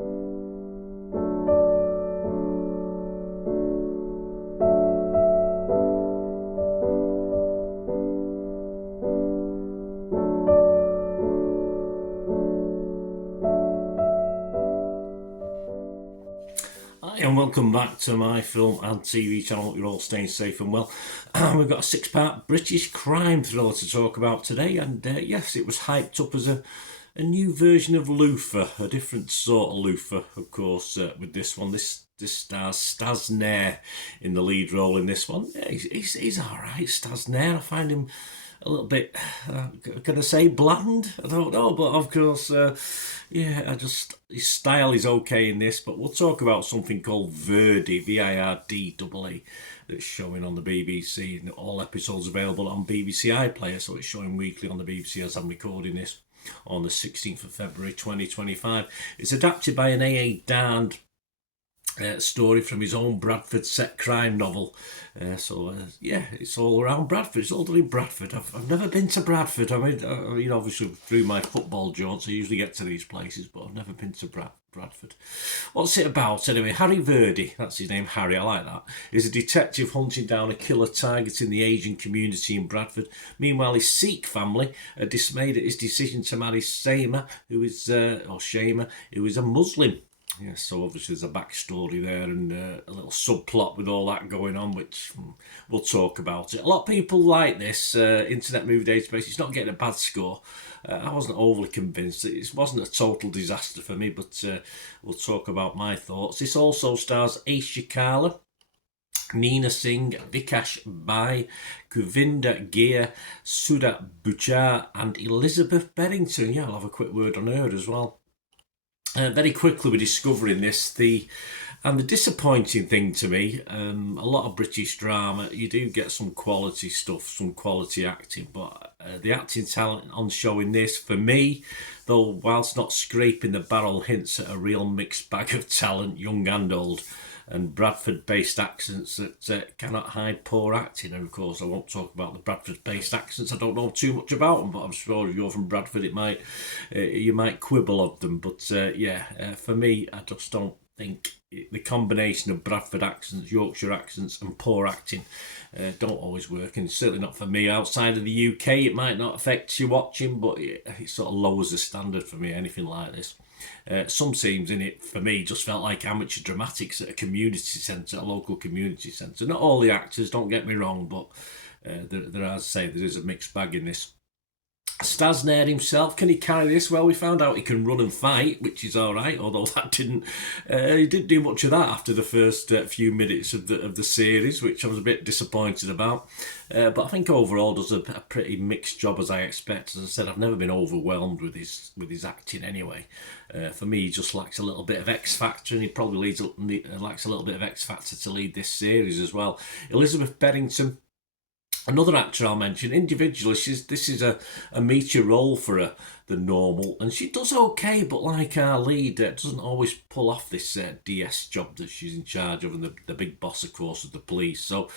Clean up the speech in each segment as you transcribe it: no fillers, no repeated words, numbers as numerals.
Hi and welcome back to my film and TV channel. Hope you're all staying safe and well. We've got a 6-part British crime thriller to talk about today, and yes, it was hyped up as a new version of Luther, a different sort of Luther, of course. With this one, this stars Stas Nair in the lead role in this one. Yeah, he's all right, Stas Nair. I find him a little bit, can I say bland? I don't know, but of course, yeah, his style is okay in this, but we'll talk about something called Virdee, Virdee, that's showing on the BBC, and all episodes available on BBC iPlayer, so it's showing weekly on the BBC as I'm recording this on the 16th of February 2025. It's adapted by an A.A. Darn story from his own Bradford set crime novel. Yeah, it's all around Bradford. It's all done in Bradford. I've never been to Bradford. I mean, obviously through my football jaunts, I usually get to these places, but I've never been to Bradford. What's it about anyway? Harry Virdee, that's his name, Harry, I like that, is a detective hunting down a killer targeting the Asian community in Bradford. Meanwhile, his Sikh family are dismayed at his decision to marry Shama, who is a Muslim. Yeah, so obviously there's a backstory there and a little subplot with all that going on, which we'll talk about it. A lot of people like this. Internet Movie Database, it's not getting a bad score. I wasn't overly convinced. It wasn't a total disaster for me, but we'll talk about my thoughts. This also stars Aisha Kala, Nina Singh, Vikash Bai, Kuvinder Gear, Sudha Buchar and Elizabeth Berrington. Yeah, I'll have a quick word on her as well. Very quickly we're discovering this, the disappointing thing to me, a lot of British drama, you do get some quality stuff, some quality acting, but the acting talent on show in this, for me, though whilst not scraping the barrel, hints at a real mixed bag of talent, young and old, and Bradford-based accents that cannot hide poor acting. And of course, I won't talk about the Bradford-based accents. I don't know too much about them, but I'm sure if you're from Bradford, you might quibble of them. But for me, I just don't think the combination of Bradford accents, Yorkshire accents, and poor acting don't always work, and certainly not for me. Outside of the UK, it might not affect you watching, but it sort of lowers the standard for me, anything like this. Some scenes in it, for me, just felt like amateur dramatics at a community centre, a local community centre. Not all the actors, don't get me wrong, but there, as I say, there is a mixed bag in this. Stas Nair himself, can he carry this? Well, we found out he can run and fight, which is all right, although that he didn't do much of that after the first few minutes of the series, which I was a bit disappointed about. But I think overall does a pretty mixed job, as I expect. As I said, I've never been overwhelmed with his acting anyway. For me, he just lacks a little bit of X Factor, and he probably lacks a little bit of X Factor to lead this series as well. Elizabeth Berrington, another actor I'll mention, individually, this is a meatier role for her than normal, and she does okay, but like our lead, doesn't always pull off this DS job that she's in charge of, and the big boss, of course, of the police. So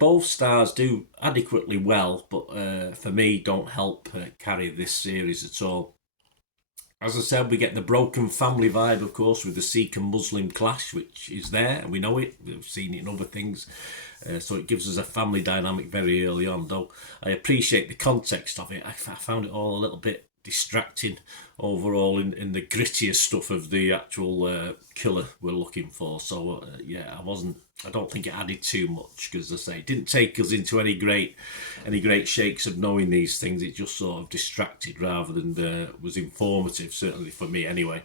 both stars do adequately well, but for me, don't help carry this series at all. As I said, we get the broken family vibe, of course, with the Sikh and Muslim clash, which is there, and we know it. We've seen it in other things. So it gives us a family dynamic very early on, though I appreciate the context of it. I found it all a little bit distracting overall in the grittier stuff of the actual killer we're looking for. So I don't think it added too much, because as I say, it didn't take us into any great shakes of knowing these things. It just sort of distracted rather than was informative, certainly for me anyway.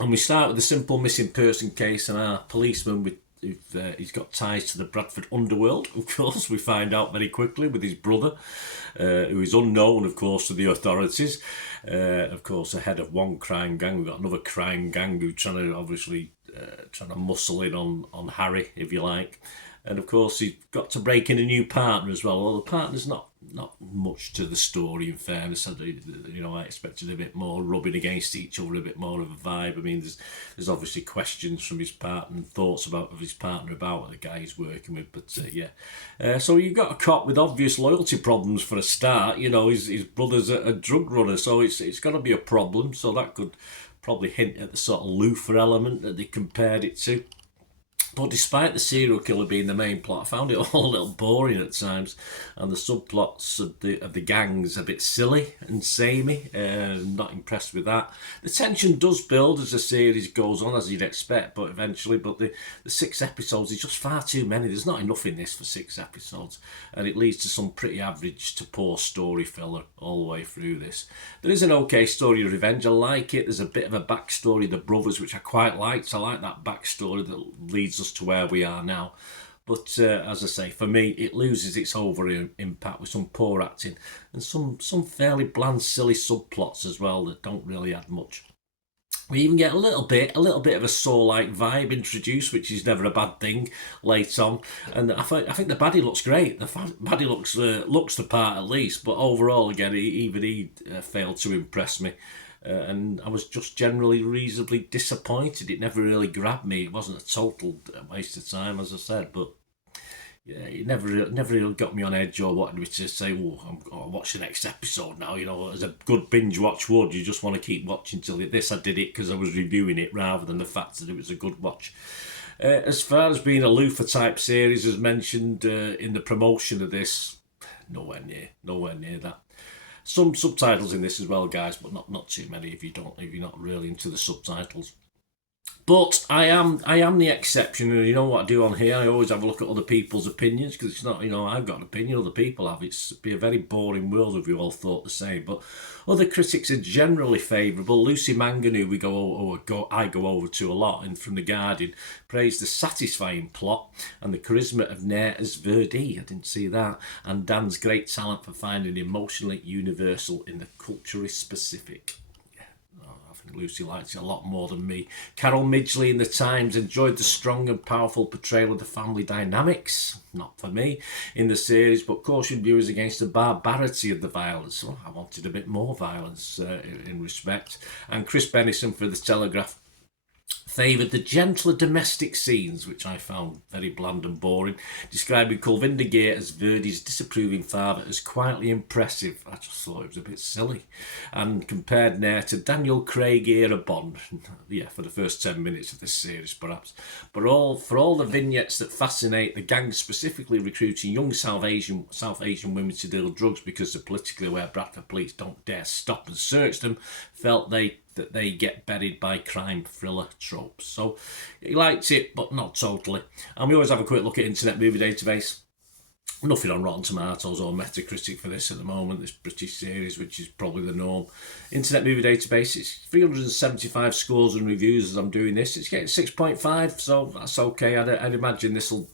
And we start with a simple missing person case, and our policeman he's got ties to the Bradford underworld, of course. We find out very quickly with his brother, who is unknown, of course, to the authorities. Of course, ahead of one crime gang, we've got another crime gang who trying to muscle in on Harry, if you like. And of course, he's got to break in a new partner as well. Although the partner's not much to the story, in fairness. I expected a bit more rubbing against each other, a bit more of a vibe. I mean, there's obviously questions from his partner and thoughts of his partner about the guy he's working with. But so you've got a cop with obvious loyalty problems for a start. His brother's a drug runner, so it's got to be a problem. So that could probably hint at the sort of Luther element that they compared it to. But despite the serial killer being the main plot, I found it all a little boring at times, and the subplots of the gangs a bit silly and samey. Not impressed with that. The tension does build as the series goes on, as you'd expect, but the 6 episodes is just far too many. There's not enough in this for 6 episodes, and it leads to some pretty average to poor story filler all the way through this. There is an okay story of revenge. I like it. There's a bit of a backstory of the brothers, which I quite liked. I like that backstory that leads us to where we are now. But as I say, for me, it loses its overall impact with some poor acting and some fairly bland, silly subplots as well that don't really add much. We even get a little bit of a Saw-like vibe introduced, which is never a bad thing late on. And I think the baddie looks great. The baddie looks the part at least, but overall, again, he failed to impress me. And I was just generally reasonably disappointed. It never really grabbed me. It wasn't a total waste of time, as I said, but yeah, it never really got me on edge or wanted me to say, I'll watch the next episode now. You know, as a good binge watch would, you just want to keep watching till this. I did it because I was reviewing it rather than the fact that it was a good watch. As far as being a Luther type series, as mentioned in the promotion of this, nowhere near that. Some subtitles in this as well, guys, but not too many if you're not really into the subtitles. But I am the exception, and you know what I do on here? I always have a look at other people's opinions, because it's not, I've got an opinion, other people have. It'd be a very boring world if we all thought the same. But other critics are generally favourable. Lucy Mangan, who I go over to a lot, and from The Guardian, praised the satisfying plot and the charisma of Nair as Virdee. I didn't see that. And Dan's great talent for finding emotionally universal in the culturally specific. Lucy likes it a lot more than me. Carol Midgley in The Times enjoyed the strong and powerful portrayal of the family dynamics. Not for me in the series, but cautioned viewers against the barbarity of the violence. I wanted a bit more violence in respect. And Chris Bennison for The Telegraph favoured the gentler domestic scenes, which I found very bland and boring, describing Kulvinder Gear as Virdee's disapproving father as quietly impressive. I just thought it was a bit silly. And compared Nair to Daniel Craig era Bond. Yeah, for the first 10 minutes of this series, perhaps. But for all the vignettes that fascinate, the gang specifically recruiting young South Asian women to deal drugs because the politically aware Bradford police don't dare stop and search them, felt that they get buried by crime thriller tropes. So he liked it, but not totally. And we always have a quick look at Internet Movie Database. Nothing on Rotten Tomatoes or Metacritic for this at the moment, this British series, which is probably the norm. Internet Movie Database, it's 375 scores and reviews as I'm doing this. It's getting 6.5, so that's okay. I'd imagine this will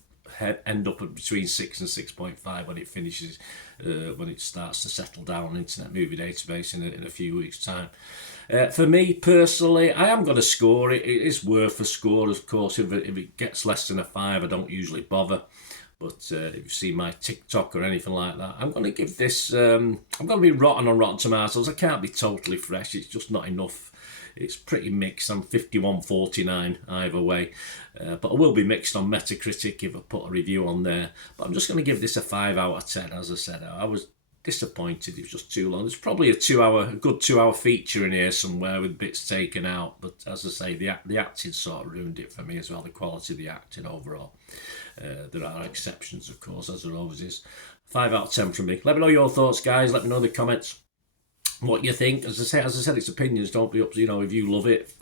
end up at between 6 and 6.5 when it finishes, when it starts to settle down on Internet Movie Database in a few weeks' time. For me personally, I am going to score it. It is worth a score, of course. If it gets less than a 5, I don't usually bother. But if you see my TikTok or anything like that, I'm going to give this... I'm going to be rotten on Rotten Tomatoes. I can't be totally fresh. It's just not enough. It's pretty mixed. I'm 51-49 either way. But I will be mixed on Metacritic if I put a review on there. But I'm just going to give this a 5 out of 10, as I said. I was disappointed. It was just too long. There's probably a good 2-hour feature in here somewhere with bits taken out. But as I say, the acting sort of ruined it for me as well, the quality of the acting overall. There are exceptions, of course, as there always is. 5 out of 10 from me. Let me know your thoughts, guys. Let me know in the comments what you think. As I said, it's opinions. Don't be up to, if you love it,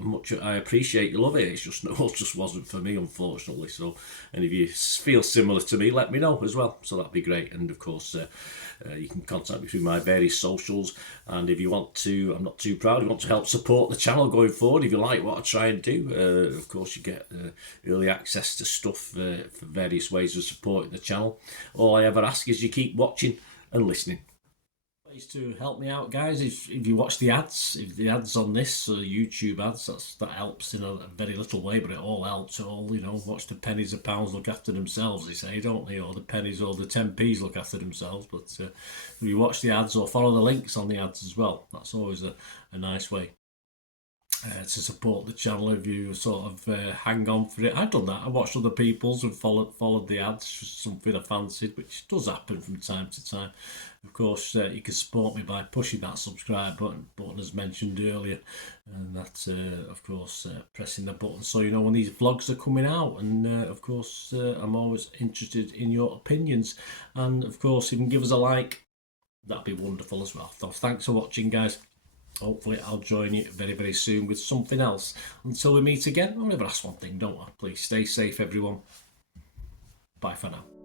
much I appreciate you love it. It just wasn't for me, unfortunately. So, and if you feel similar to me, let me know as well. So that'd be great. And of course, you can contact me through my various socials. And if you want to, I'm not too proud, if you want to help support the channel going forward, if you like what I try and do, of course you get early access to stuff for various ways of supporting the channel. All I ever ask is you keep watching and listening. To help me out, guys, if you watch the ads, if the ads on this YouTube ads, that helps in a very little way, but it all helps. Watch the pennies and pounds look after themselves, they say, don't they? Or the pennies or the 10p's look after themselves. But if you watch the ads or follow the links on the ads as well, that's always a nice way. to support the channel if you sort of hang on for it. I've done that. I watched other people's and followed the ads, just something I fancied, which does happen from time to time. Of course, you can support me by pushing that subscribe button as mentioned earlier, and that, of course, pressing the button so you know when these vlogs are coming out. And of course, I'm always interested in your opinions, and of course, if you can give us a like, that'd be wonderful as well. So thanks for watching, guys. Hopefully I'll join you very, very soon with something else. Until we meet again, I'll never ask one thing, don't I? Please stay safe, everyone. Bye for now.